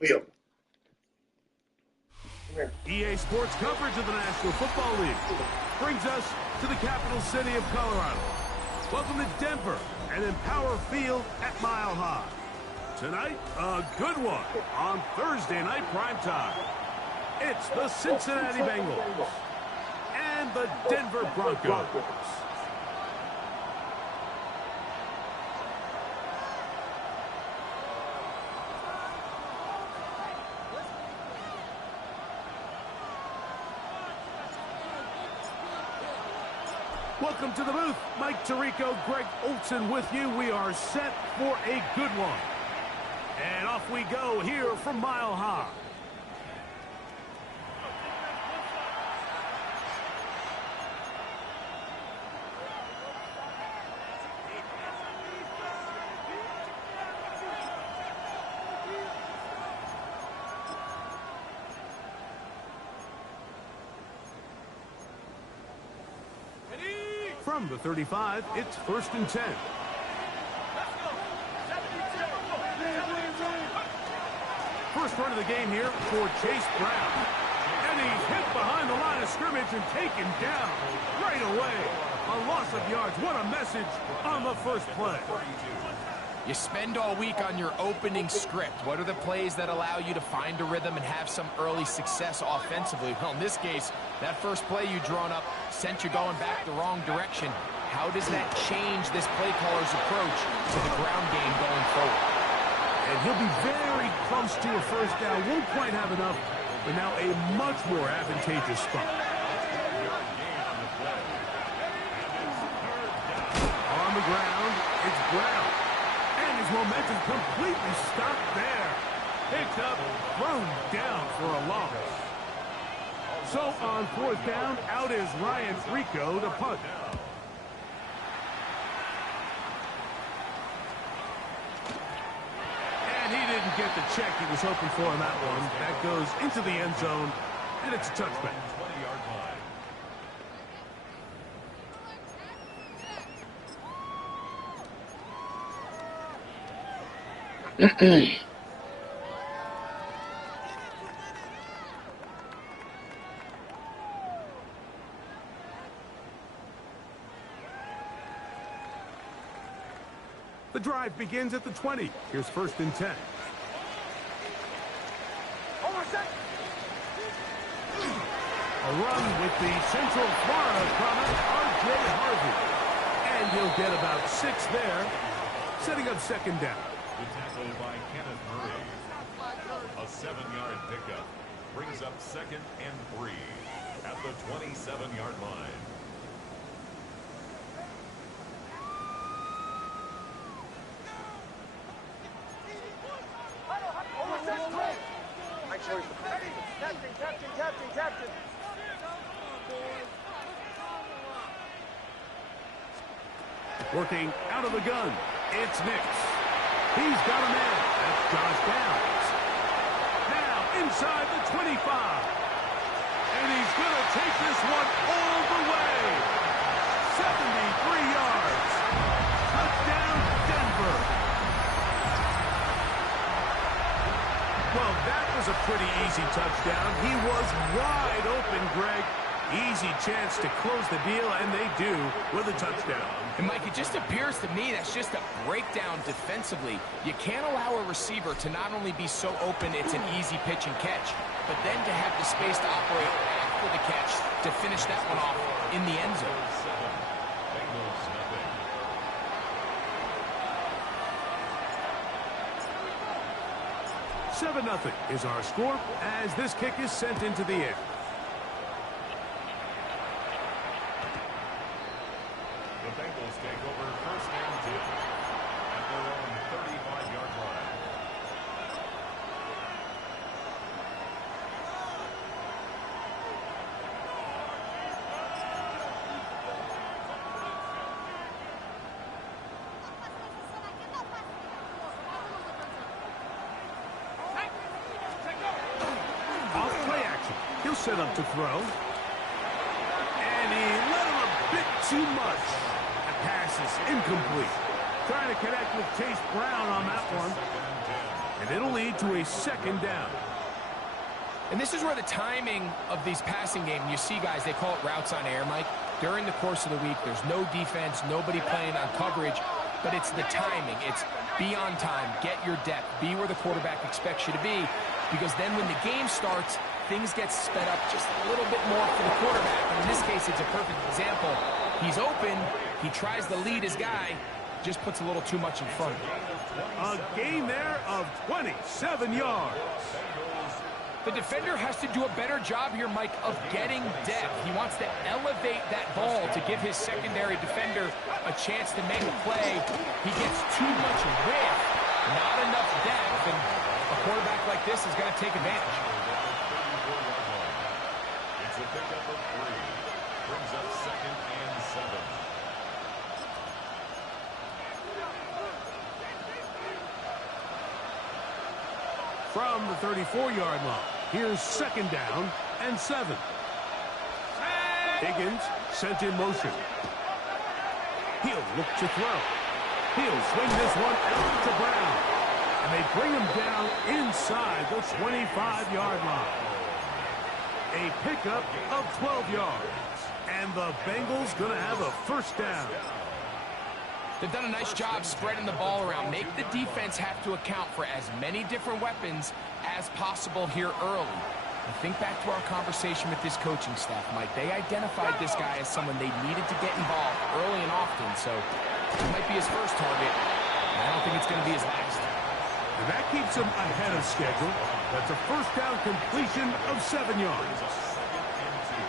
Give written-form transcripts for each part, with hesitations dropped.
Leo. EA Sports coverage of the National Football League brings us to the capital city of Colorado. Welcome to Denver and Empower Field at Mile High. Tonight, a good one on Thursday night primetime. It's the Cincinnati Bengals and the Denver Broncos. Welcome to the booth. Mike Tirico, Greg Olson with you. We are set for a good one. And off we go here from Mile High. From the 35, it's 1st and 10. First run of the game here for Chase Brown. And he's hit behind the line of scrimmage and taken down right away. A loss of yards. What a message on the first play. You spend all week on your opening script. What are the plays that allow you to find a rhythm and have some early success offensively? Well, in this case, that first play you drawn up sent you going back the wrong direction. How does that change this play caller's approach to the ground game going forward? And he'll be very close to a first down. Won't quite have enough, but now a much more advantageous spot. On the ground, it's Brown. His momentum completely stopped there. Picked up, thrown down for a loss. So on 4th down, out is Ryan Rico to punt. And he didn't get the check he was hoping for on that one. That goes into the end zone, and it's a touchback. The drive begins at the 20. Here's 1st and 10. A run with the Central Florida product, R.J. Harvey. And he'll get about 6 there, setting up 2nd down. The tackle by Kenneth Murray. A 7-yard pickup brings up 2nd and 3 at the 27-yard line. Captain. Working out of the gun, it's Nix. He's got a man. That's Josh Downs. Now inside the 25. And he's going to take this one all the way. 73 yards. Touchdown, Denver. Well, that was a pretty easy touchdown. He was wide open, Greg. Easy chance to close the deal, and they do with a touchdown. And, Mike, it just appears to me that's just a breakdown defensively. You can't allow a receiver to not only be so open it's an easy pitch and catch, but then to have the space to operate after the catch to finish that one off in the end zone. 7-0 is our score as this kick is sent into the air. The Bengals take over 1st and 10 at their own 35-yard line. Set up to throw. And he let him a bit too much. The pass is incomplete. Trying to connect with Chase Brown on that one. and it'll lead to a second down. And this is where the timing of these passing games, you see guys, they call it routes on air, Mike. During the course of the week, there's no defense, nobody playing on coverage, but it's the timing. It's be on time, get your depth, be where the quarterback expects you to be, because then when the game starts, things get sped up just a little bit more for the quarterback. And in this case, it's a perfect example. He's open, he tries to lead his guy, just puts a little too much in front of him. A gain there of 27 yards. The defender has to do a better job here, Mike, of getting depth. He wants to elevate that ball to give his secondary defender a chance to make a play. He gets too much width, not enough depth, and a quarterback like this is going to take advantage. It's a pickup of 3. Brings up 2nd and 7. From the 34-yard line, here's 2nd down and 7. Higgins sent in motion. He'll look to throw. He'll swing this one out to Brown. And they bring him down inside the 25-yard line. A pickup of 12 yards. And the Bengals going to have a first down. They've done a nice job spreading the ball around. Make the defense have to account for as many different weapons as possible here early. And think back to our conversation with this coaching staff, Mike. They identified this guy as someone they needed to get involved early and often. So it might be his first target. And I don't think it's going to be his last. And that keeps him ahead of schedule. That's a first down completion of 7 yards.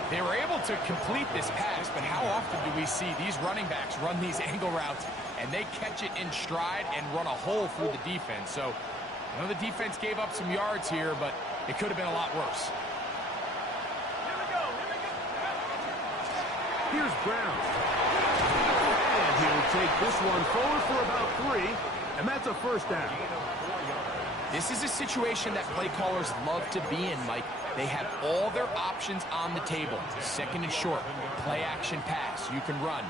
They were able to complete this pass, but how often do we see these running backs run these angle routes and they catch it in stride and run a hole through the defense? So I know the defense gave up some yards here, but it could have been a lot worse. Here's Brown. And he'll take this one forward for about 3, and that's a first down. This is a situation that play callers love to be in, Mike. They have all their options on the table. 2nd and short, play action pass, you can run.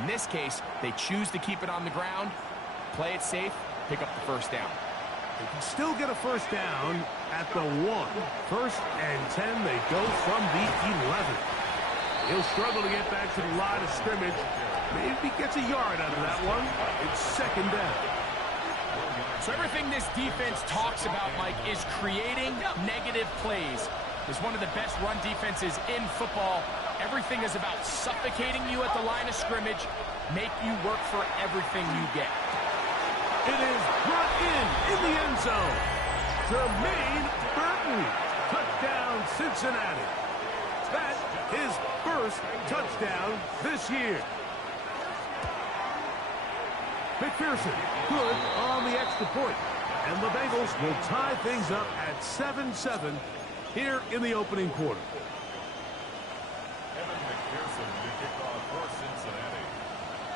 In this case, they choose to keep it on the ground, play it safe, pick up the first down. They can still get a first down at the 1. 1st and 10, they go from the 11. He'll struggle to get back to the line of scrimmage. Maybe gets a yard out of that one. It's 2nd down. So everything this defense talks about, Mike, is creating negative plays. It's one of the best run defenses in football. Everything is about suffocating you at the line of scrimmage, make you work for everything you get. It is brought in the end zone. Jermaine Burton, touchdown Cincinnati. That's his first touchdown this year. McPherson, good on the extra point. And the Bengals will tie things up at 7-7 here in the opening quarter. Evan McPherson to kick off for Cincinnati.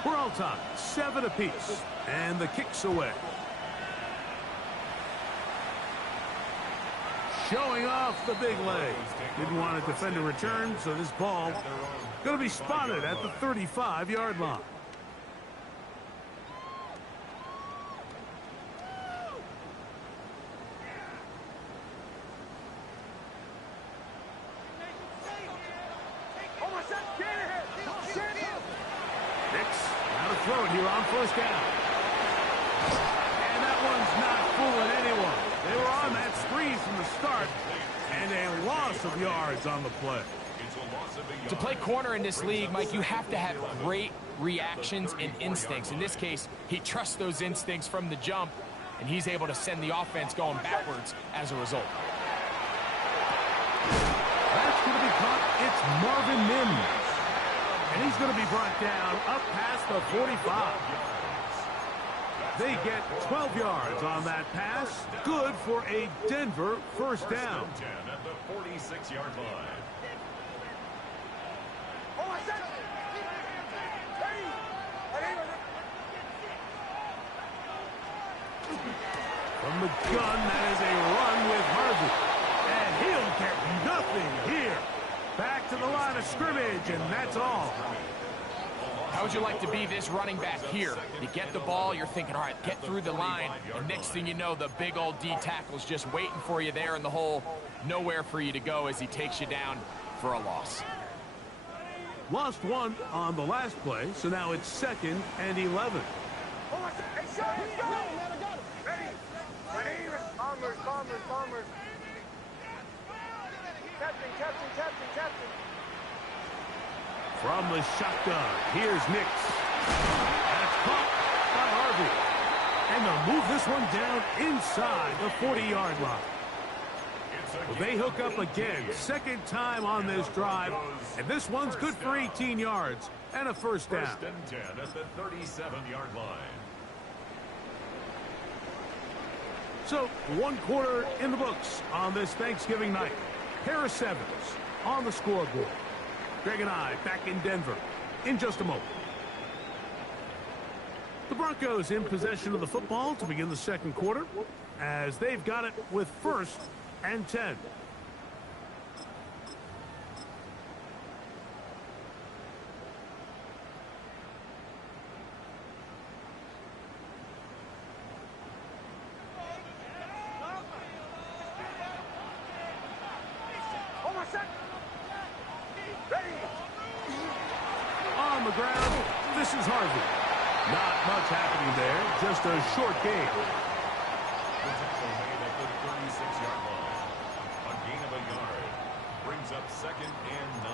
We're all tied, 7 apiece. And the kick's away. Showing off the big leg. Didn't want to defend a return, so this ball going to be spotted at the 35-yard line. Throw it here on first down. And that one's not fooling anyone. They were on that screen from the start, and a loss of yards on the play. To play corner in this league, Mike, you have to have great reactions and instincts. In this case, he trusts those instincts from the jump, and he's able to send the offense going backwards as a result. That's going to be caught. It's Marvin Mims. And he's going to be brought down up past the 45. They get 12 yards on that pass. Good for a Denver first down. At the 46-yard line. From the gun, that is a run with Harvey. And he'll get nothing here. Back to the line of scrimmage, and that's all. How would you like to be this running back here? You get the ball, you're thinking, all right, get through the line, and next thing you know, the big old D tackle's just waiting for you there in the hole. Nowhere for you to go as he takes you down for a loss. Lost one on the last play, so now it's 2nd and 11. Bombers. Captain. From the shotgun, here's Nix. That's caught by Harvey. And they'll move this one down inside the 40-yard line. Well, they hook up again, 2nd time on this drive, and this one's good for 18 yards and a first down. 1st and 10 at the 37-yard line. So, 1 quarter in the books on this Thanksgiving night. Pair of 7s on the scoreboard. Greg and I back in Denver in just a moment. The Broncos in possession of the football to begin the 2nd quarter as they've got it with 1st and 10. On the ground, this is Harvey. Not much happening there, just a short game. The tackle made at the 36-yard line. A gain of a yard brings up 2nd and 9.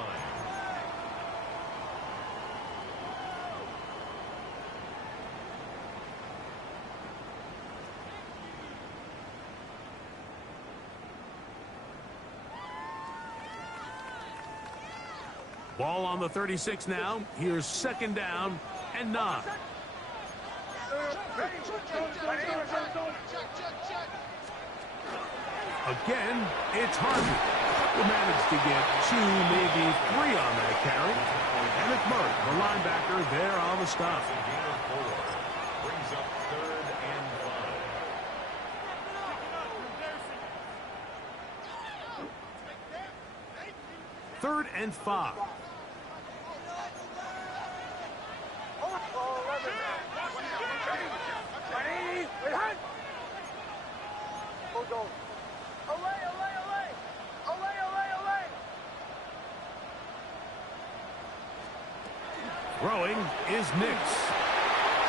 Ball on the 36 now. Here's 2nd down and 9. Again, it's Harvey. Will manage to get 2, maybe 3 on that carry. And it's Murray, the linebacker, there on the stop. A gain of 4 brings up 3rd and 5. 3rd and 5. Throwing is Nix.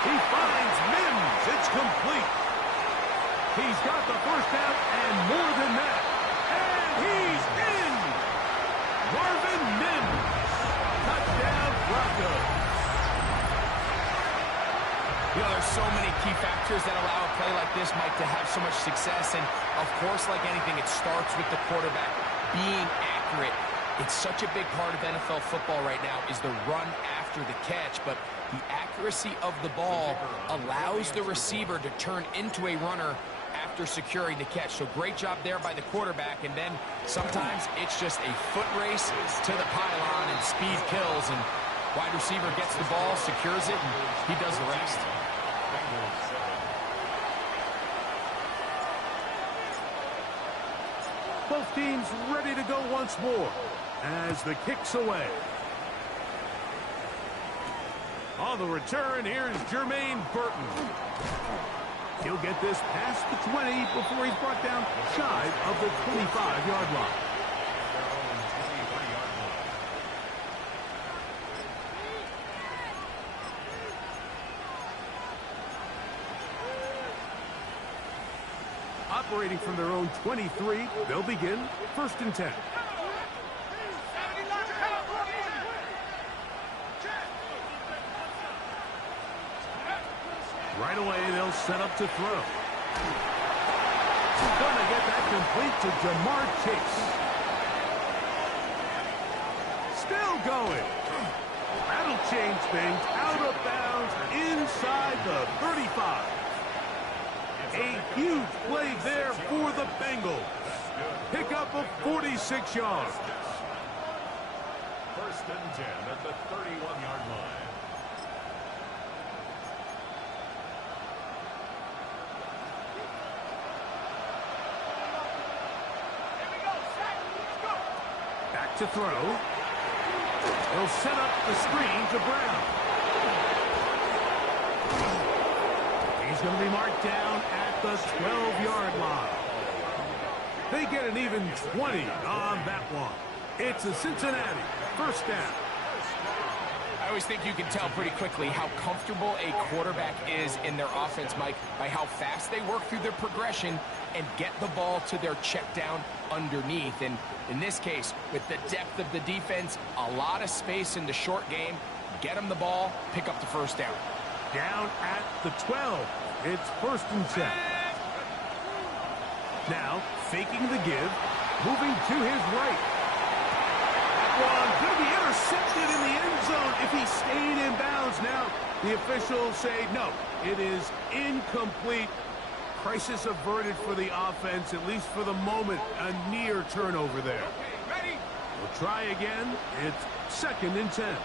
He finds Mims. It's complete. He's got the first down and more than that. And he's in. Marvin Mims. Touchdown, Broncos. You know, there's so many key factors that allow a play like this, Mike, to have so much success. And, of course, like anything, it starts with the quarterback being accurate. It's such a big part of NFL football right now is the run after the catch. But the accuracy of the ball allows the receiver to turn into a runner after securing the catch. So great job there by the quarterback. And then sometimes it's just a foot race to the pylon and speed kills. And wide receiver gets the ball, secures it, and he does the rest. Both teams ready to go once more as the kick's away. On the return, here's Jermaine Burton. He'll get this past the 20 before he's brought down shy of the 25-yard line. Operating from their own 23, they'll begin 1st and 10. Right away, they'll set up to throw. Gonna get that complete to Jamar Chase. Still going. That'll change things. Out of bounds inside the 35. A huge play there for the Bengals. Pick up of 46 yards. 1st and 10 at the 31-yard line. Back to throw. He'll set up the screen to Brown. going to be marked down at the 12-yard line. They get an even 20 on that one. It's a Cincinnati first down. I always think you can tell pretty quickly how comfortable a quarterback is in their offense, Mike, by how fast they work through their progression and get the ball to their check down underneath. And in this case, with the depth of the defense, a lot of space in the short game, get them the ball, pick up the first down. Down at the 12. It's 1st and 10. Now, faking the give, moving to his right. One going to be intercepted in the end zone if he stayed in bounds. Now, the officials say no, it is incomplete. Crisis averted for the offense, at least for the moment. A near turnover there. We'll try again. It's 2nd and 10.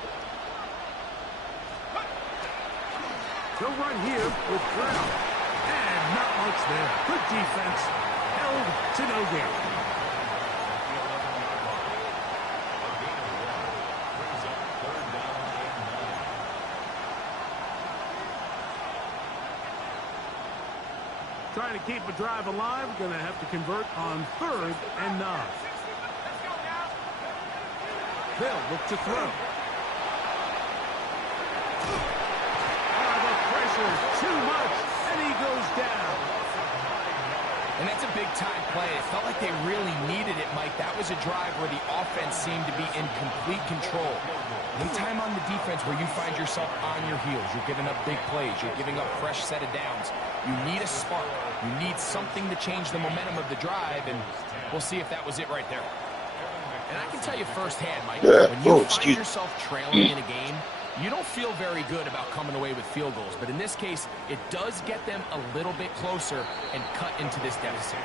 They'll run here with Brown. And not much there. Good defense. Held to no gain. Trying to keep a drive alive. Going to have to convert on 3rd and 9. They'll look to throw. Too much, and he goes down. And that's a big-time play. It felt like they really needed it, Mike. That was a drive where the offense seemed to be in complete control. Anytime on the defense where you find yourself on your heels, you're giving up big plays, you're giving up fresh set of downs, you need a spark. You need something to change the momentum of the drive, and we'll see if that was it right there. And I can tell you firsthand, Mike, when you find yourself trailing in a game, you don't feel very good about coming away with field goals, but in this case, it does get them a little bit closer and cut into this deficit.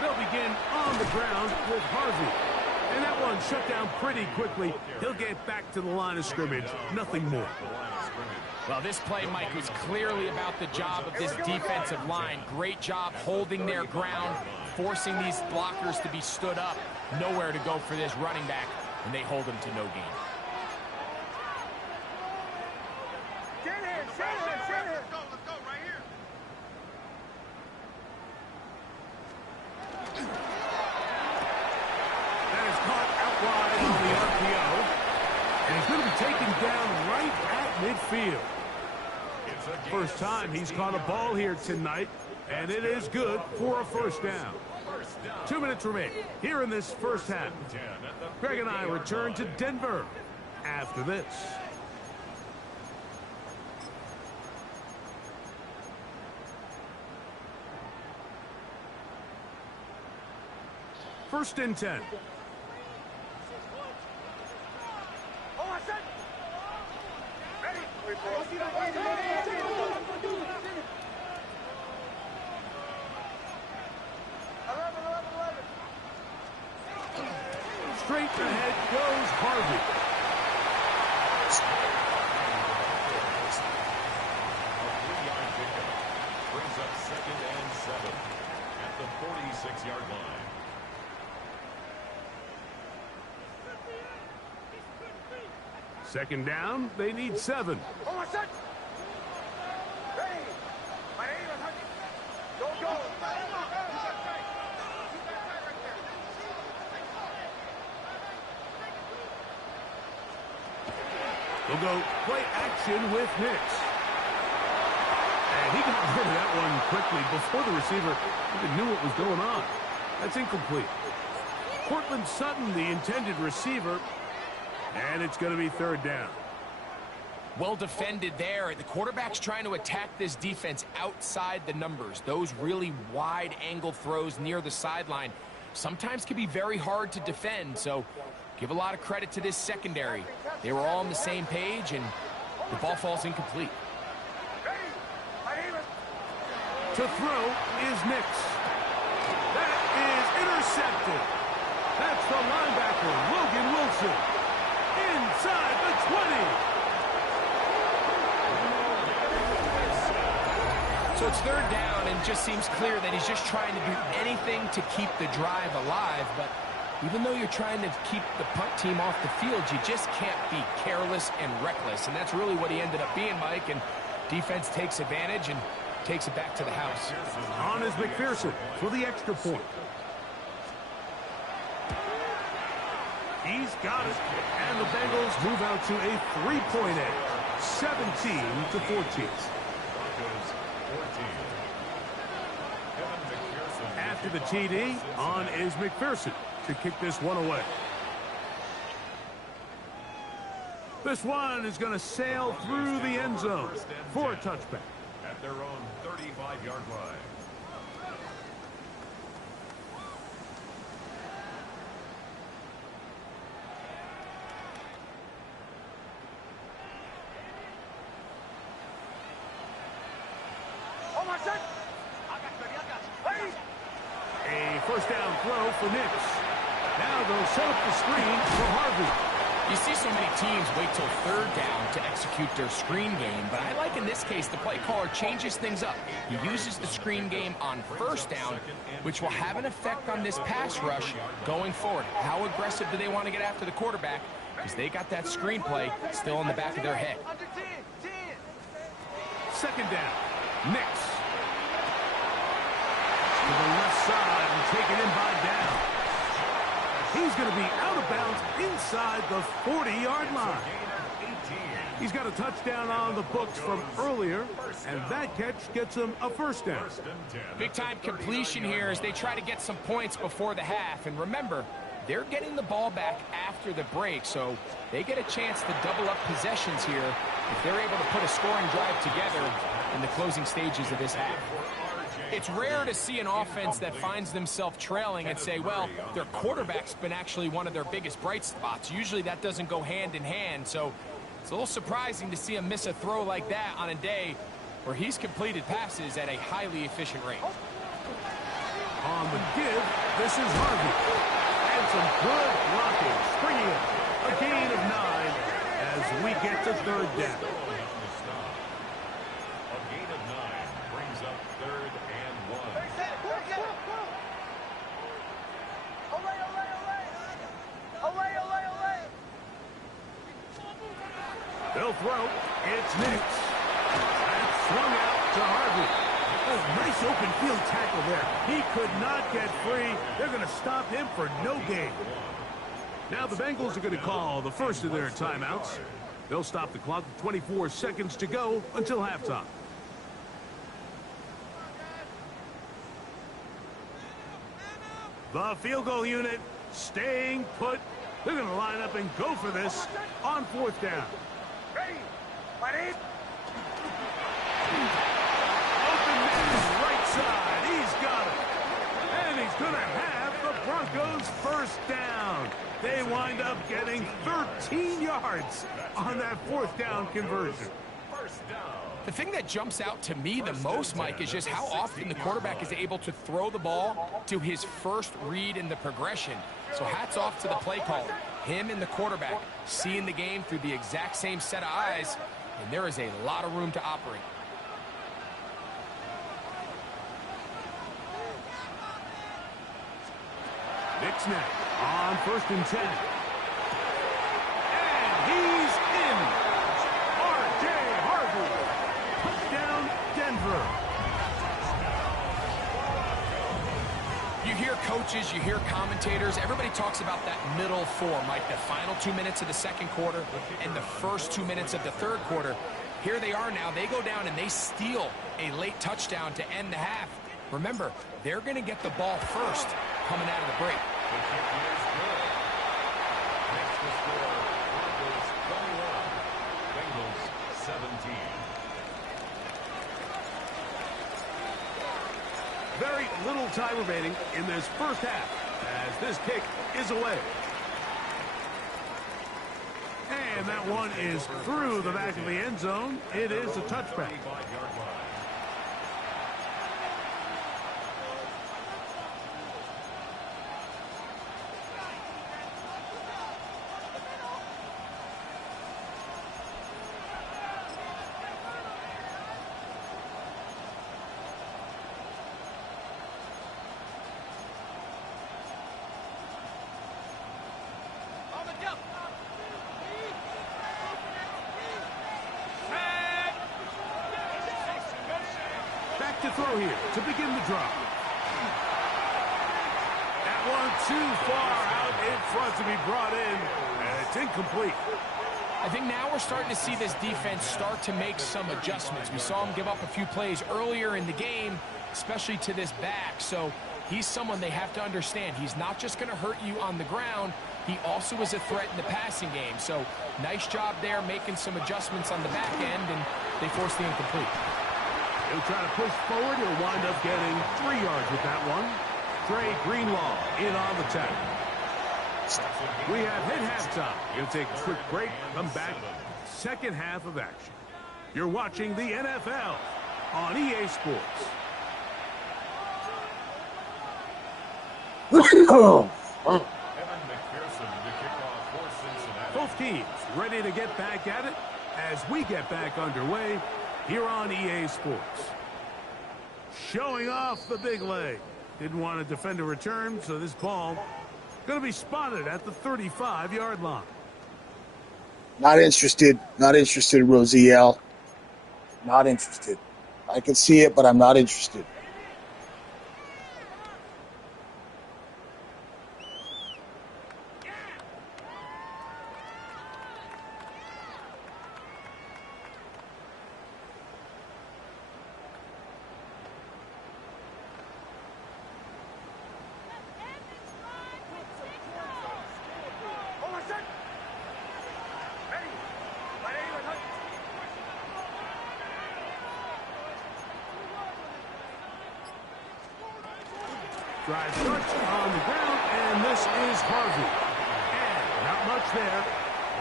They'll begin on the ground with Harvey. And that one shut down pretty quickly. He'll get back to the line of scrimmage. Nothing more. Well, this play, Mike, was clearly about the job of this defensive line. Great job holding their ground, forcing these blockers to be stood up. Nowhere to go for this running back, and they hold him to no gain. Midfield. First time he's caught a ball here tonight, and it is good for a first down. 2 minutes remain here in this first half. Greg and I return to Denver after this. First and 10. Straight ahead goes Harvey. Brings up 2nd and 7 at the 46-yard line. Second down, they need 7. We'll go play action with Hicks. And he got rid of that one quickly before the receiver even knew what was going on. That's incomplete. Cortland Sutton, the intended receiver, and it's going to be 3rd down. Well defended there. The quarterback's trying to attack this defense outside the numbers. Those really wide angle throws near the sideline sometimes can be very hard to defend, so give a lot of credit to this secondary. They were all on the same page, and the ball falls incomplete. To throw is Nix. That is intercepted. That's the linebacker, Logan Wilson. Inside the 20. So it's third down, and just seems clear that he's just trying to do anything to keep the drive alive. But even though you're trying to keep the punt team off the field, you just can't be careless and reckless. And that's really what he ended up being, Mike. And defense takes advantage and takes it back to the house. On is McPherson for the extra point. He's got it. And the Bengals move out to a 3-point edge, 17-14. After the TD, on is McPherson to kick this one away. This one is going to sail through the end zone for a touchback. At their own 35-yard line. A first down throw for Nix. Now they'll set up the screen for Harvey. You see so many teams wait till third down to execute their screen game, but I like in this case the play caller changes things up. He uses the screen game on first down, which will have an effect on this pass rush going forward. How aggressive do they want to get after the quarterback? Because they got that screen play still in the back of their head. Second down. Nix. To the left side and taken in by down. He's going to be out of bounds inside the 40-yard line. He's got a touchdown on the books from earlier, and that catch gets him a first down. Big-time completion here as they try to get some points before the half. And remember, they're getting the ball back after the break, so they get a chance to double up possessions here if they're able to put a scoring drive together in the closing stages of this half. It's rare to see an offense that finds themselves trailing and say, well, their quarterback's been actually one of their biggest bright spots. Usually that doesn't go hand in hand, so it's a little surprising to see him miss a throw like that on a day where he's completed passes at a highly efficient rate. On the give, this is Harvey. And some good blocking, springing it. A gain of 9 as we get to third down. A gain of 9 brings up third and 1. They'll throw. It's Nix. And swung out to Harvey. Oh, nice open field tackle there. He could not get free. They're going to stop him for no gain. Now the Bengals are going to call the first of their timeouts. They'll stop the clock with 24 seconds to go until halftime. The field goal unit staying put. They're going to line up and go for this on fourth down. Open man's right side. He's got it. And he's going to have the Broncos first down. They wind up getting 13 yards on that fourth down conversion. The thing that jumps out to me the most, Mike, is just how often the quarterback is able to throw the ball to his first read in the progression. So hats off to the play caller. Him and the quarterback seeing the game through the exact same set of eyes, and there is a lot of room to operate. Nick snap on 1st and 10. And he's in. R.J. Harvey. Touchdown, Denver. You hear coaches, you hear commentators, everybody talks about that middle four, Mike, the final 2 minutes of the second quarter and the first 2 minutes of the third quarter. Here they are now. They go down and they steal a late touchdown to end the half. Remember, they're going to get the ball first coming out of the break. Next to score, Broncos 21, Bengals 17. Very little time remaining in this first half as this kick is away. And that one is through the back of the end zone. It is a touchback. Back to throw here to begin the drive. That one too far out in front to be brought in, and it's incomplete. I think now we're starting to see this defense start to make some adjustments. We saw him give up a few plays earlier in the game, especially to this back. So he's someone they have to understand. He's not just going to hurt you on the ground. He also is a threat in the passing game. So nice job there making some adjustments on the back end, and they force the incomplete. He'll try to push forward. He'll wind up getting 3 yards with that one. Trey Greenlaw in on the tackle. We have hit halftime. We'll take a quick break, come back, second half of action. You're watching the NFL on EA Sports. Both teams ready to get back at it as we get back underway here on EA Sports. Showing off the big leg. Didn't want to defend a return, so this ball going to be spotted at the 35-yard line. Not interested. Not interested, Rosiel. Not interested. I can see it, but I'm not interested. Drive starts on the ground, and this is Harvey. And not much there.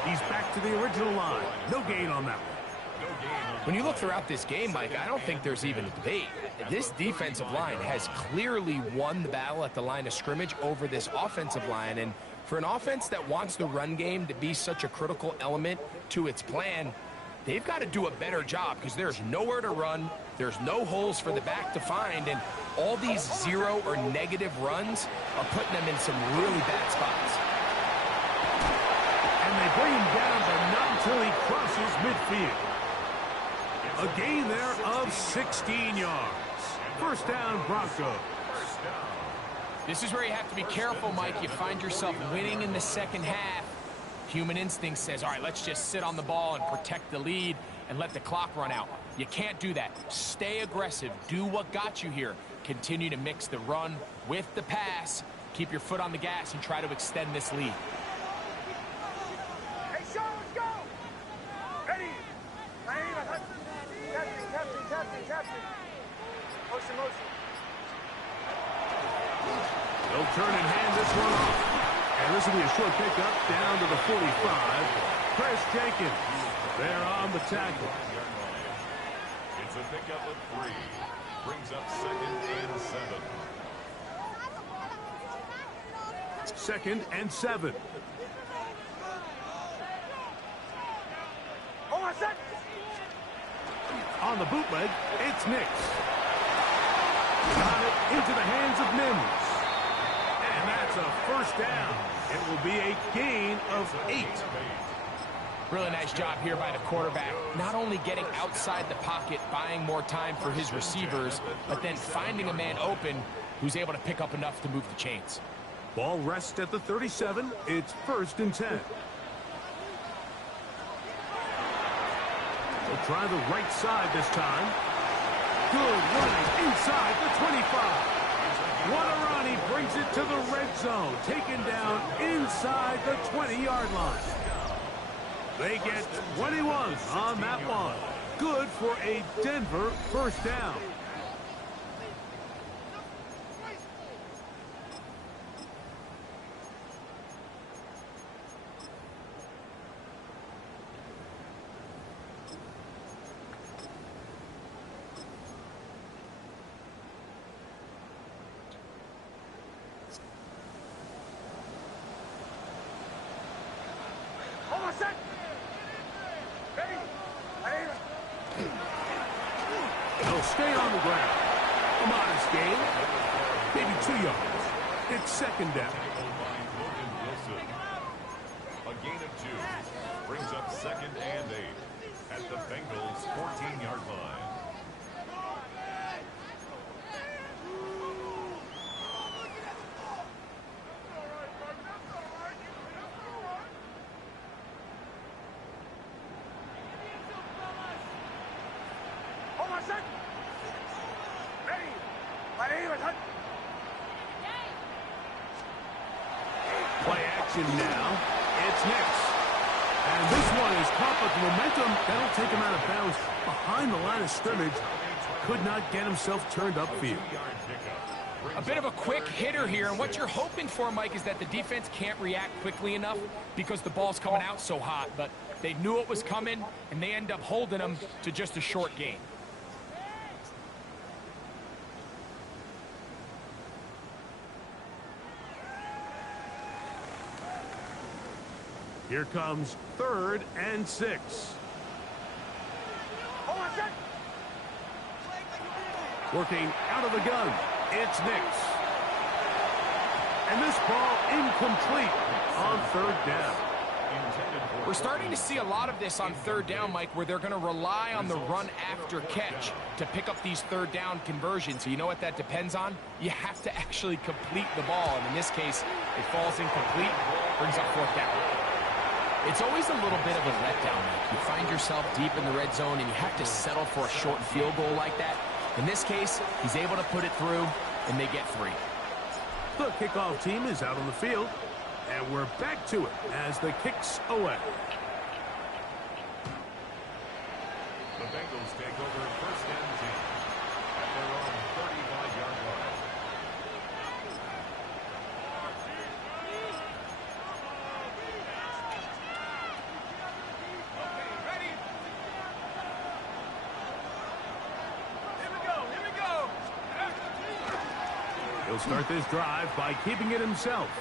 He's back to the original line. No gain on that one. When you look throughout this game, Mike, I don't think there's even a debate. This defensive line has clearly won the battle at the line of scrimmage over this offensive line. And for an offense that wants the run game to be such a critical element to its plan, they've got to do a better job because there's nowhere to run. There's no holes for the back to find. And all these zero or negative runs are putting them in some really bad spots. And they bring him down, but not until he crosses midfield. A gain there of 16 yards. First down, Broncos. This is where you have to be careful, Mike. You find yourself winning in the second half. Human instinct says, all right, let's just sit on the ball and protect the lead and let the clock run out. You can't do that. Stay aggressive. Do what got you here. Continue to mix the run with the pass. Keep your foot on the gas and try to extend this lead. Hey, Sean, let's go! Ready! Captain. Motion. They'll turn and hand this one off. And this will be a short pickup down to the 45. Chris Jenkins there on the tackle. It's a pickup of 3. Brings up 2nd and 7. 2nd and 7. Hold on a sec. On the bootleg, it's Nix. Got it into the hands of Mims. And that's a first down. It will be a gain of 8. Really nice job here by the quarterback. Not only getting outside the pocket, buying more time for his receivers, but then finding a man open who's able to pick up enough to move the chains. Ball rests at the 37. It's 1st and 10. They'll try the right side this time. Good running inside the 25. Waterani brings it to the red zone. Taken down inside the 20-yard line. They get 21 on that one. Good for a Denver first down. Hold on a sec. Ready? They'll stay on the ground. A modest gain. Maybe 2 yards. It's 2nd down. A gain of 2. Brings up 2nd and 8 at the Bengals' 14-yard line. Play action now. It's Nix. And this one is caught with momentum. That'll take him out of bounds behind the line of scrimmage. Could not get himself turned upfield. A bit of a quick hitter here, and what you're hoping for, Mike, is that the defense can't react quickly enough because the ball's coming out so hot, but they knew it was coming, and they end up holding them to just a short gain. Here comes 3rd and 6. Working out of the gun, it's Nix. And this ball incomplete on 3rd down. We're starting to see a lot of this on 3rd down, Mike, where they're going to rely on the run after catch to pick up these 3rd down conversions. So you know what that depends on? You have to actually complete the ball. And in this case, it falls incomplete, brings up 4th down. It's always a little bit of a letdown, Mike. You find yourself deep in the red zone and you have to settle for a short field goal like that. In this case, he's able to put it through, and they get 3. The kickoff team is out on the field, and we're back to it as the kick's away. The Bengals take over 1st and 10 at their own 35-yard line. He'll start this drive by keeping it himself.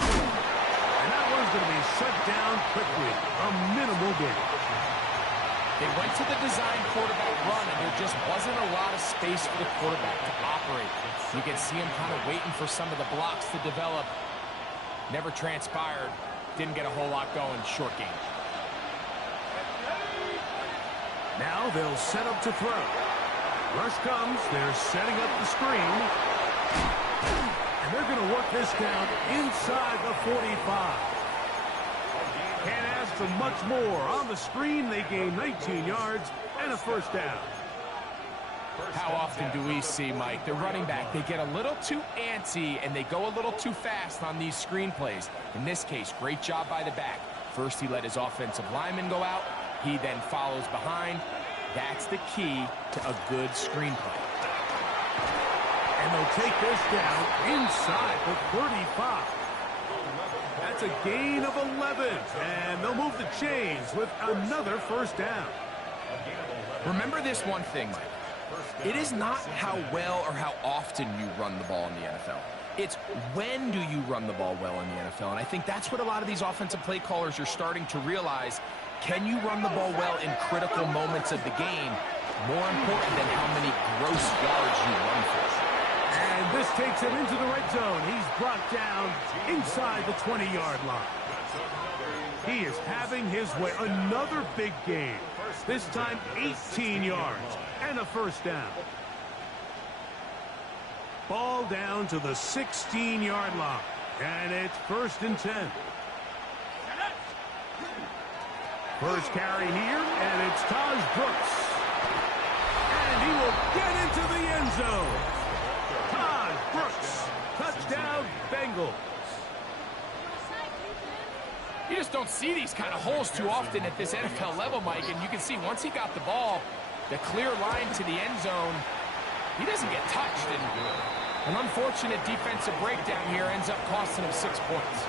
And that one's going to be shut down quickly. A minimal gain. They went to the design quarterback run, and there just wasn't a lot of space for the quarterback to operate. You can see him kind of waiting for some of the blocks to develop. Never transpired. Didn't get a whole lot going. Short game. Now they'll set up to throw. Rush comes. They're setting up the screen. And they're going to work this down inside the 45. Can't ask for much more. On the screen, they gain 19 yards and a 1st down. How often do we see, Mike, the running back, they get a little too antsy and they go a little too fast on these screen plays. In this case, great job by the back. First, he let his offensive lineman go out. He then follows behind. That's the key to a good screen play. And they'll take this down inside the 35. That's a gain of 11. And they'll move the chains with another 1st down. Remember this one thing, Mike. It is not how well or how often you run the ball in the NFL. It's when do you run the ball well in the NFL. And I think that's what a lot of these offensive play callers are starting to realize. Can you run the ball well in critical moments of the game? More important than how many gross yards you run for. And this takes him into the red zone. He's brought down inside the 20-yard line. He is having his way. Another big gain. This time 18 yards and a 1st down. Ball down to the 16-yard line. And it's 1st and 10. First carry here, and it's Taj Brooks. And he will get into the end zone. Taj Brooks, touchdown, Bengals. You just don't see these kind of holes too often at this NFL level, Mike, and you can see once he got the ball, the clear line to the end zone, he doesn't get touched. And an unfortunate defensive breakdown here ends up costing him 6 points.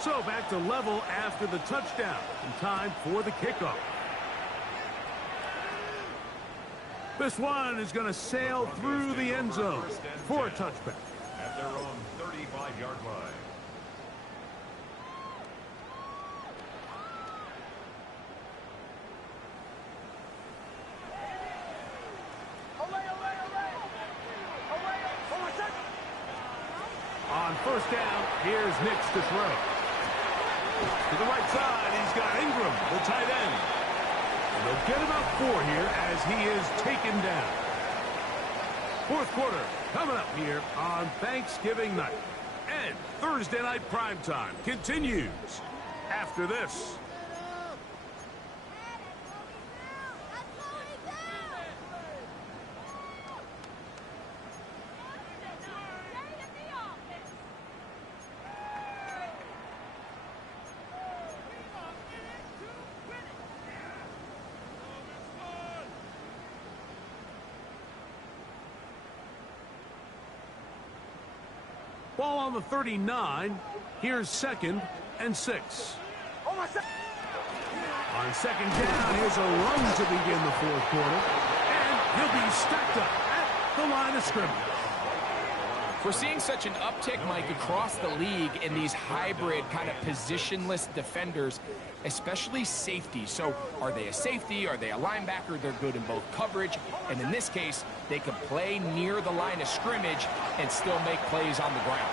So back to level after the touchdown. And time for the kickoff. This one is going to sail through the end zone for a touchback. At their own 35-yard line. On 1st down, here's Nix to throw. To the right side, he's got Ingram, the tight end. And they'll get about 4 here as he is taken down. 4th quarter coming up here on Thanksgiving night. And Thursday night primetime continues after this. Ball on the 39. Here's 2nd and 6. Oh, my second. On 2nd down, here's a run to begin the 4th quarter. And he'll be stacked up at the line of scrimmage. We're seeing such an uptick, Mike, across the league in these hybrid kind of positionless defenders, especially safety. So are they a safety? Are they a linebacker? They're good in both coverage. And in this case, they can play near the line of scrimmage and still make plays on the ground.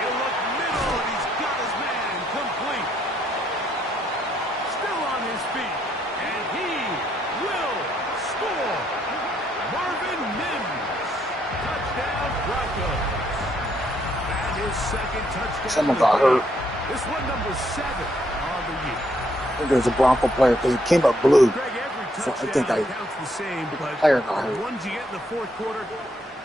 He'll look middle, and he's got his man complete. Still on his feet, and he will score. Marvin Mims. Touchdown, Broncos. And his 2nd touchdown. Someone got hurt. This one, number 7 on the year. I think there's a Bronco player because it came up blue. Greg, every So I touchdown think counts the same, but player got hurt. the ones you get in the 4th quarter,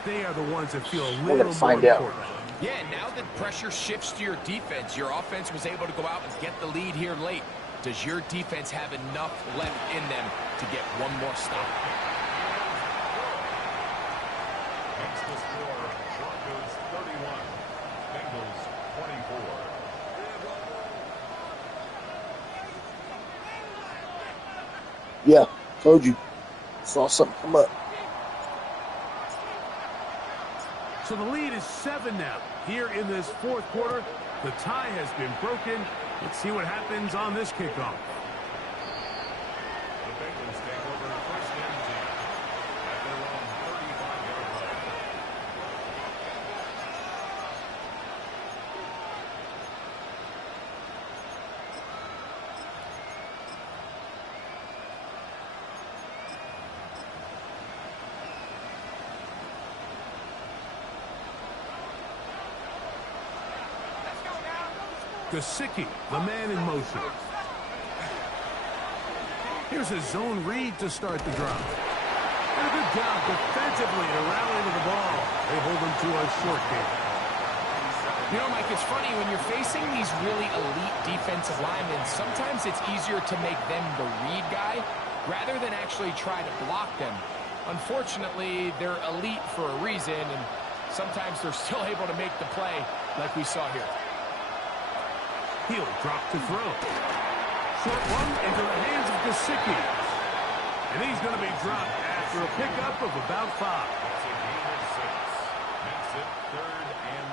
they are the ones that feel a We're little gonna find more out. important. Yeah, now that pressure shifts to your defense, your offense was able to go out and get the lead here late. Does your defense have enough left in them to get one more stop? Next to score, Broncos 31, Bengals 24. Yeah, told you. Saw something come up. So the lead is 7 now. Here in this 4th quarter, the tie has been broken. Let's see what happens on this kickoff. The Bengals take over 1st and 10 at their own 35-yard line. Gesicki, the man in motion. Here's a zone read to start the drive. And a good job defensively to rally to the ball. They hold them to a short game. You know, Mike, it's funny, when you're facing these really elite defensive linemen, sometimes it's easier to make them the read guy rather than actually try to block them. Unfortunately, they're elite for a reason, and sometimes they're still able to make the play like we saw here. He'll drop to throw. Short one into the hands of Gesicki. And he's going to be dropped after a pickup of about 5. It's a gain of 6. Makes it 3rd and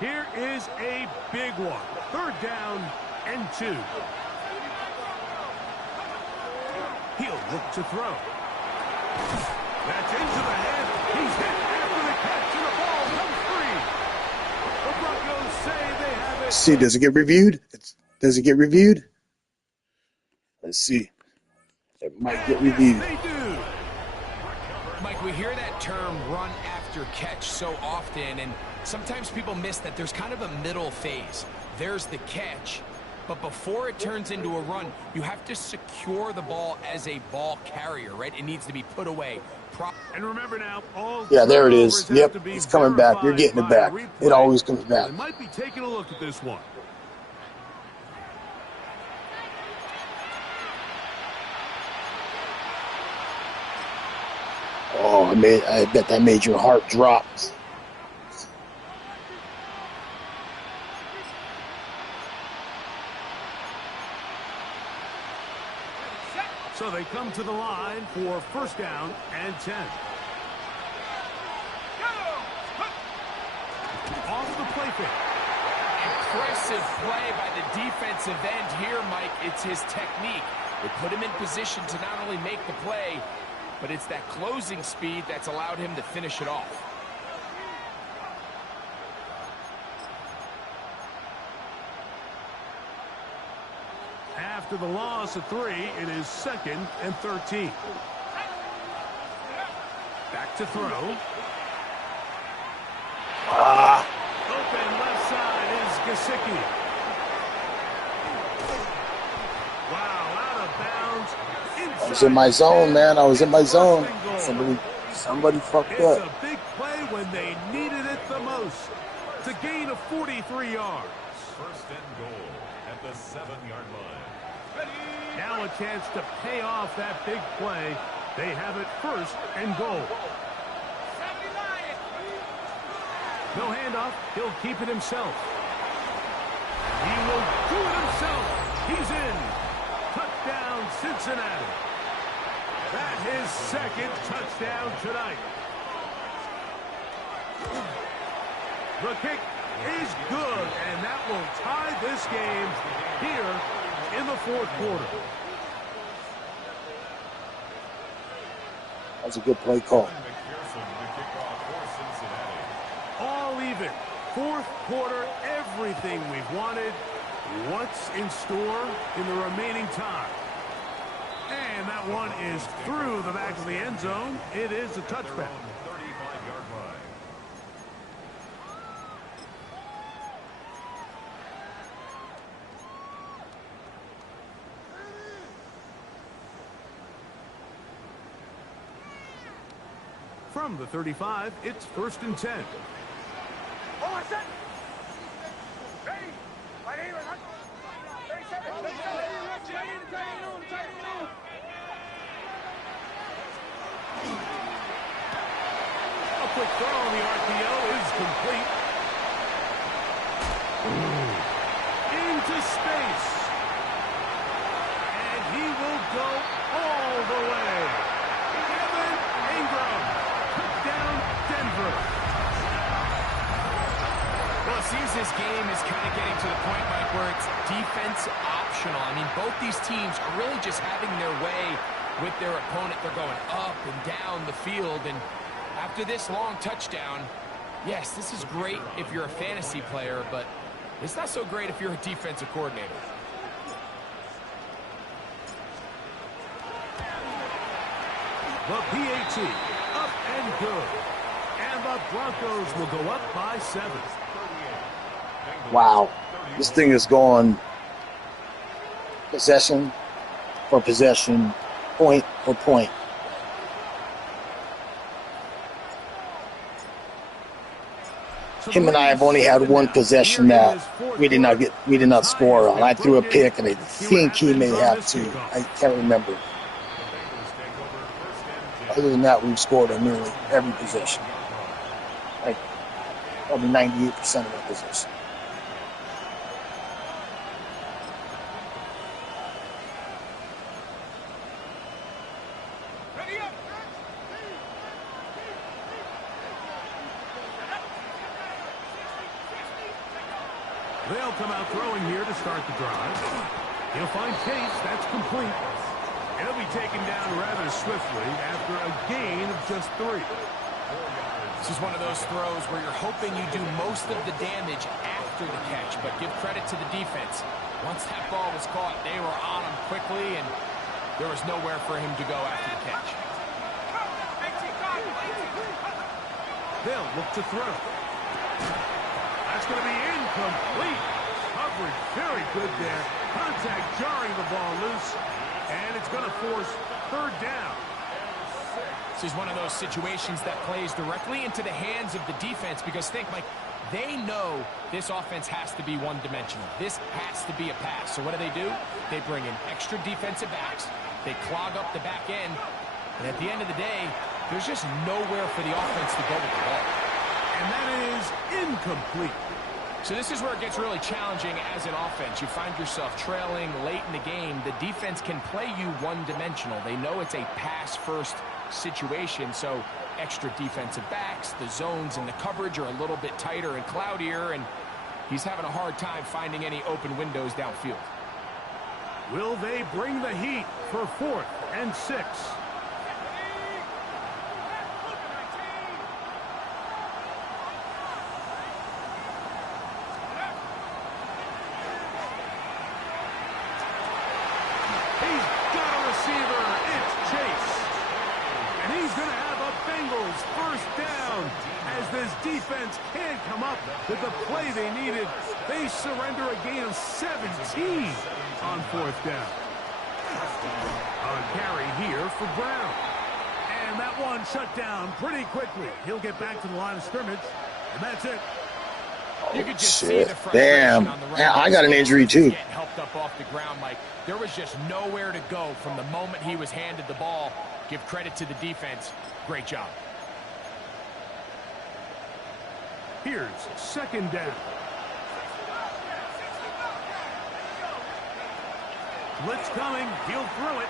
2. Here is a big one. 3rd down and 2. He'll look to throw. That's into the head. He's hit after the catch, and the ball comes free. The Broncos say they have it. See, does it get reviewed? Does it get reviewed? Let's see. It might get reviewed. They do. Mike, we hear that term run after catch so often, and sometimes people miss that there's kind of a middle phase. There's the catch, but before it turns into a run, you have to secure the ball as a ball carrier, right? It needs to be put away. And remember now, all Yeah, there it is. turnovers have Yep, to be it's coming back. You're getting it back. verified by It replay. always comes back. They might be taking a look at this one. Oh, I bet that made your heart drop. So they come to the line for 1st down and 10. Off the play fake. Impressive play by the defensive end here, Mike. It's his technique. It put him in position to not only make the play, but it's that closing speed that's allowed him to finish it off. After the loss of 3, it is 2nd and 13. Back to throw. Open left side is Gesicki. Wow, out of bounds. I was in my zone, man. I was in my zone. Somebody fucked It's up. a big play when they needed it the most. It's a gain of 43 yards. 1st and goal at the 7-yard line. Ready, Now a chance to pay off that big play. They have it first and goal. No handoff. He'll keep it himself. He will do it himself. He's in. Touchdown, Cincinnati. That's his second touchdown tonight. The kick is good, and that will tie this game here in the fourth quarter. That's a good play call. All even. Fourth quarter, everything we've wanted. What's in store in the remaining time? And that one is through the back of the end zone. It is a touchback. 35-yard line. From the 35, it's 1st and 10. Hold on, set. Ready. Right here. 37. A quick throw on the RPO is complete. Into space. And he will go all the way. Kevin Ingram. Touchdown, Denver. Well, it seems this game is kind of getting to the point, Mike, where it's defense optional. I mean, both these teams are really just having their way with their opponent. They're going up and down the field, and after this long touchdown, yes, this is great if you're a fantasy player, but it's not so great if you're a defensive coordinator. The PAT, up and good. And the Broncos will go up by 7. Wow. This thing is going possession for possession, point for point. Him and I have only had one possession that we did not score on. I threw a pick, and I think he may have two. I can't remember. Other than that, we've scored on nearly every possession. Like probably 98% of our possession. They'll come out throwing here to start the drive. He'll find Case. That's complete. He'll be taken down rather swiftly after a gain of just 3. This is one of those throws where you're hoping you do most of the damage after the catch, but give credit to the defense. Once that ball was caught, they were on him quickly, and there was nowhere for him to go after the catch. They'll look to throw. That's going to be incomplete. Coverage very good there. Contact jarring the ball loose, and it's going to force 3rd down. This is one of those situations that plays directly into the hands of the defense, because think, Mike, they know this offense has to be one-dimensional. This has to be a pass. So what do? They bring in extra defensive backs. They clog up the back end. And at the end of the day, there's just nowhere for the offense to go with the ball. And that is incomplete. So this is where it gets really challenging as an offense. You find yourself trailing late in the game. The defense can play you one-dimensional. They know it's a pass-first situation, so extra defensive backs, the zones and the coverage are a little bit tighter and cloudier, and he's having a hard time finding any open windows downfield. Will they bring the heat for 4th and 6? Defense can't come up with the play they needed. They surrender a gain of 17 on 4th down. A carry here for Brown. And that one shut down pretty quickly. He'll get back to the line of scrimmage, and that's it. You could just see Shit. the frustration Damn. on the right. Yeah, I got an injury too. Getting helped up off the ground, Mike. There was just nowhere to go from the moment he was handed the ball. Give credit to the defense. Great job. Here's second down. Blitz coming. He'll throw it.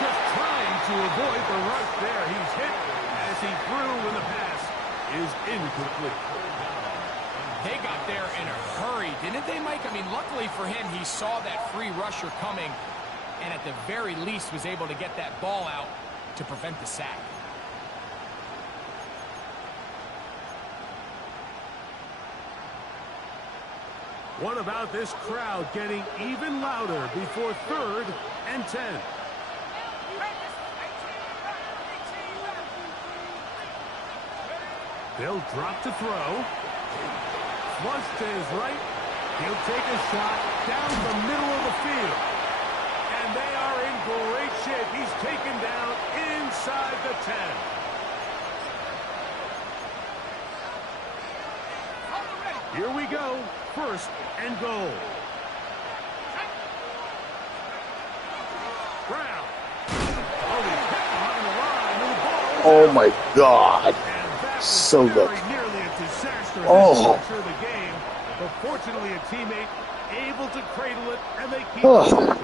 Just trying to avoid the rush there. He's hit as he threw when the pass is incomplete. They got there in a hurry, didn't they, Mike? I mean, luckily for him, he saw that free rusher coming and at the very least was able to get that ball out to prevent the sack. What about this crowd getting even louder before 3rd and 10? They'll drop to throw. Flush to his right. He'll take a shot down the middle of the field. And they are in great shape. He's taken down inside the 10. Here we go. 1st and goal. Brown. Oh, he's hit behind the line. And the ball is Oh out. my God. So good. Nearly a disaster. Oh. The game, but fortunately a teammate able to cradle it, and they keep Oh.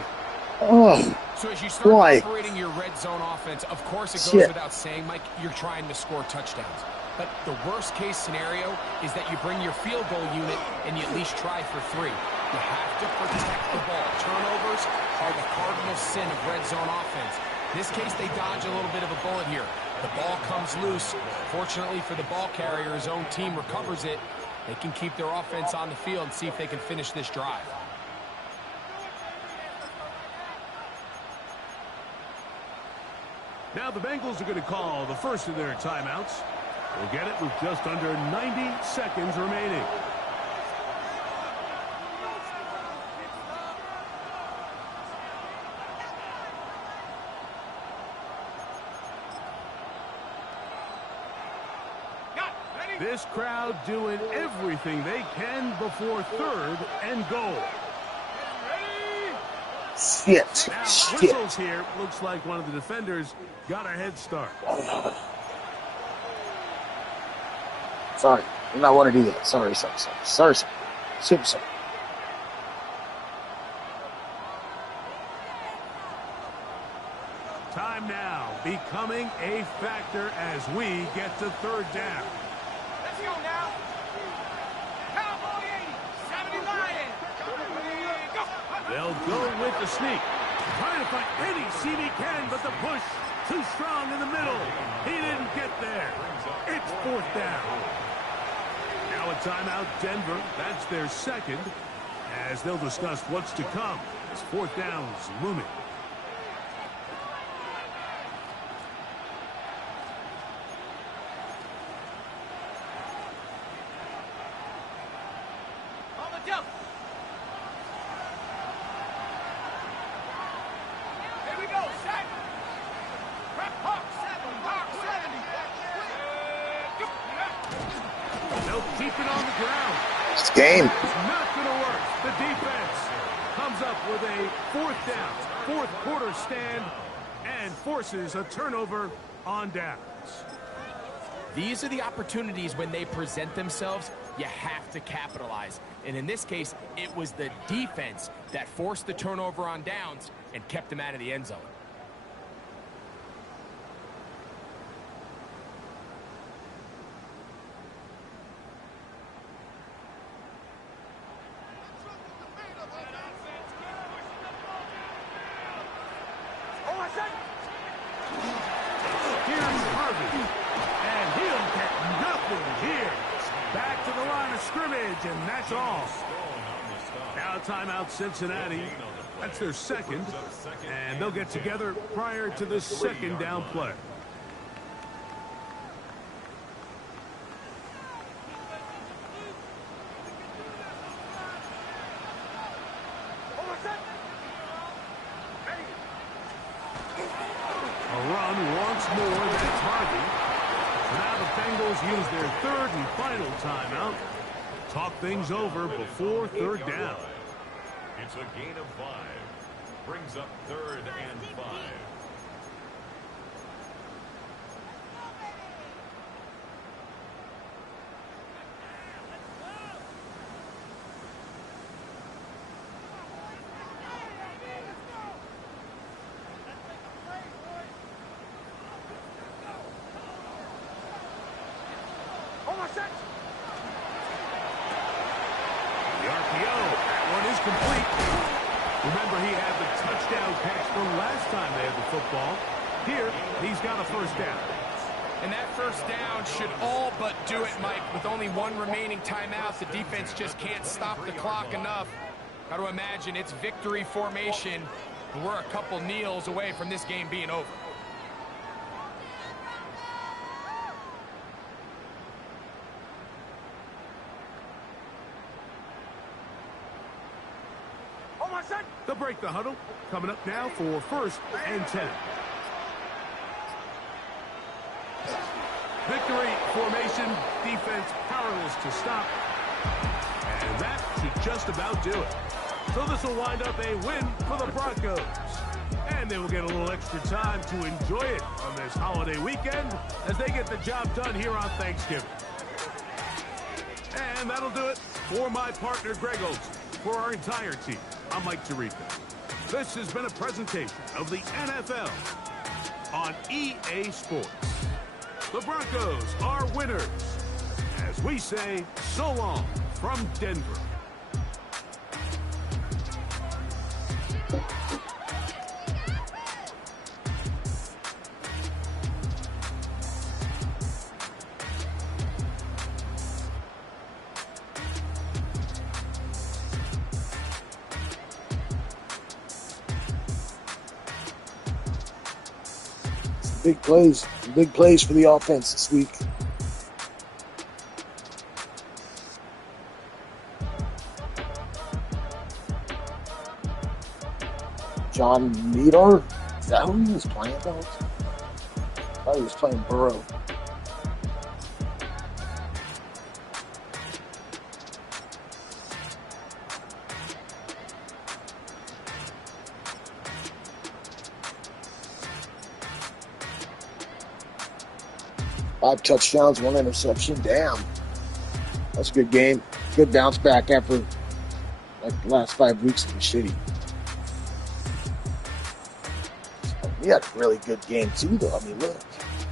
Oh. So as you start Why? operating your red zone offense, of course it goes Shit. without saying, Mike, you're trying to score touchdowns. But the worst case scenario is that you bring your field goal unit and you at least try for 3. You have to protect the ball. Turnovers are the cardinal sin of red zone offense. In this case, they dodge a little bit of a bullet here. The ball comes loose. Fortunately for the ball carrier, his own team recovers it. They can keep their offense on the field and see if they can finish this drive. Now the Bengals are going to call the first of their timeouts. We'll get it with just under 90 seconds remaining. This crowd doing everything they can before 3rd and goal. Shit. Now, Shit. whistles here. Looks like one of the defenders got a head start. Sorry. I did not want to do that. Sorry. Super sorry. Time now becoming a factor as we get to 3rd down. Let's go now. Cowboy 80, 70 Lion. Go. They'll go with the sneak. Trying to find any seam he can, but the push too strong in the middle. He didn't get there. It's 4th down. Now a timeout, Denver. That's their 2nd, as they'll discuss what's to come as 4th down's looming. On the jump. Here we go. Sack. Hawk 70. They'll keep it on the ground. It's game. It's not going to work. The defense comes up with a 4th down, 4th quarter stand, and forces a turnover on downs. These are the opportunities when they present themselves, you have to capitalize. And in this case, it was the defense that forced the turnover on downs and kept them out of the end zone. Here's Harvey, and he'll get nothing here. Back to the line of scrimmage, and that's all. Now timeout Cincinnati. That's their 2nd, and they'll get together prior to the 2nd down play. A run once more. That's Harvey. Now the Bengals Rebels use their third and final timeout. Talk things over before third down. It's a gain of 5. Brings up 3rd and 5. The RPO, that one is complete. Remember, he had the touchdown catch the last time they had the football. Here, he's got a first down. And that first down should all but do it, Mike. With only one remaining timeout, the defense just can't stop the clock enough. Got to imagine it's victory formation. We're a couple kneels away from this game being over. They'll break the huddle. Coming up now for 1st and 10. Victory formation, defense powerless to stop. And that should just about do it. So this will wind up a win for the Broncos. And they will get a little extra time to enjoy it on this holiday weekend as they get the job done here on Thanksgiving. And that'll do it for my partner, Greg Olson. For our entire team, I'm Mike Tirico. This has been a presentation of the NFL on EA Sports. The Broncos are winners, as we say so long from Denver. Big plays for the offense this week. John Meador, is that who he was playing though? I thought he was playing Burrow. Five touchdowns, 1 interception. Damn. That's a good game. Good bounce back after like the last 5 weeks of the shitty. He had a really good game too though. I mean, look.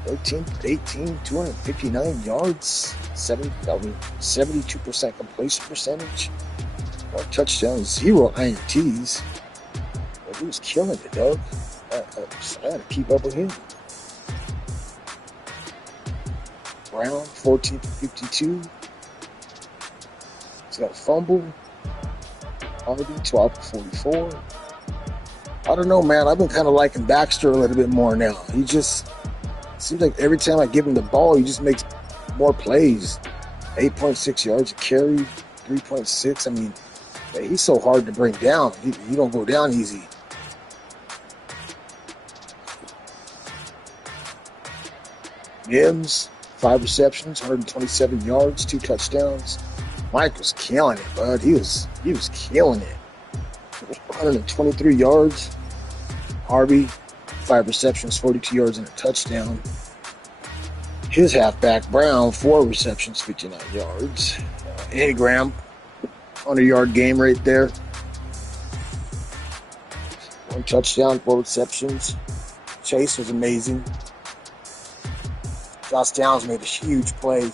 13 for 18, 259 yards, 72% completion percentage. 1 touchdown, 0 INTs. But he was killing it, dog. I had to keep up with him. Brown, 14 for 52. He's got a fumble. Harvey, 12 for 44. I don't know, man. I've been kind of liking Baxter a little bit more now. He just seems like every time I give him the ball, he just makes more plays. 8.6 yards a carry, 3.6. I mean, man, he's so hard to bring down. He don't go down easy. Mims, 5 receptions, 127 yards, 2 touchdowns. Mike was killing it, bud. He was killing it. 123 yards. Harvey, 5 receptions, 42 yards and a touchdown. His halfback, Brown, 4 receptions, 59 yards. Ingram, 100-yard game right there. 1 touchdown, 4 receptions. Chase was amazing. Josh Downs made a huge play.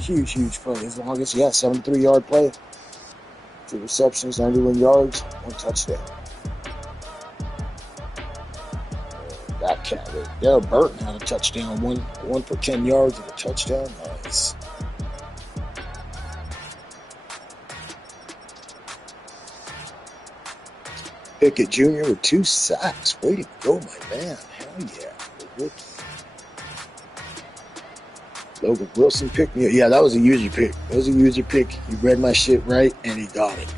Huge play. His longest, 73-yard play. 2 receptions, 91 yards, 1 touchdown. That cat right there. Burton had a touchdown. One for 10 yards and a touchdown. Nice. Pickett Jr. with 2 sacks. Way to go, my man. Hell yeah. Rookie. Logan Wilson picked me up. Yeah, that was a user pick. He read my shit right, and he got it.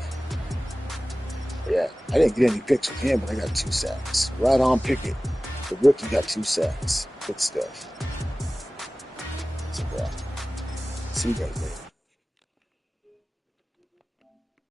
Yeah, I didn't get any picks with him, but I got 2 sacks. Right on Pickett. The rookie got 2 sacks. Good stuff. So, see you guys later.